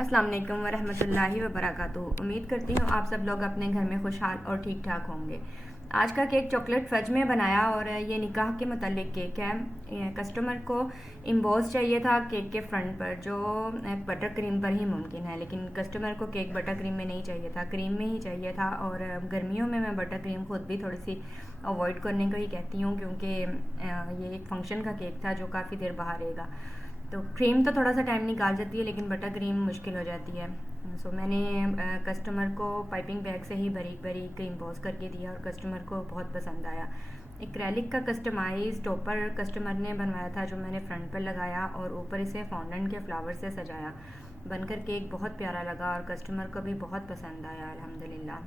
अस्सलाम वालेकुम वरहमतुल्लाहि वबरकातुहू। उम्मीद करती हूँ आप सब लोग अपने घर में खुशहाल और ठीक ठाक होंगे। आज का केक चॉकलेट फज में बनाया और ये निकाह के मुतालिक केक है। कस्टमर को इम्बॉस चाहिए था केक के फ्रंट पर, जो बटर क्रीम पर ही मुमकिन है, लेकिन कस्टमर को केक बटर क्रीम में नहीं चाहिए था, क्रीम में ही चाहिए था। और गर्मियों में मैं बटर क्रीम खुद भी थोड़ी सी अवॉइड करने को ही कहती हूँ, क्योंकि ये एक फ़ंक्शन का केक था जो काफ़ी देर बाहर रहेगा। तो क्रीम तो थोड़ा सा टाइम निकाल जाती है, लेकिन बटर क्रीम मुश्किल हो जाती है। सो मैंने कस्टमर को पाइपिंग बैग से ही बारीक बारीक क्रीम पॉज करके दिया और कस्टमर को बहुत पसंद आया। एक्रेलिक का कस्टमाइज टॉपर कस्टमर ने बनवाया था, जो मैंने फ्रंट पर लगाया और ऊपर इसे फॉन्डेंट के फ्लावर से सजाया। बनकर केक बहुत प्यारा लगा और कस्टमर को भी बहुत पसंद आया अल्हम्दुलिल्लाह।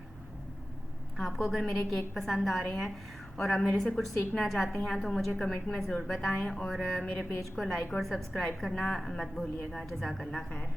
आपको अगर मेरे केक पसंद आ रहे हैं और आप मेरे से कुछ सीखना चाहते हैं तो मुझे कमेंट में ज़रूर बताएं और मेरे पेज को लाइक और सब्सक्राइब करना मत भूलिएगा। जज़ाकल्लाह खैर।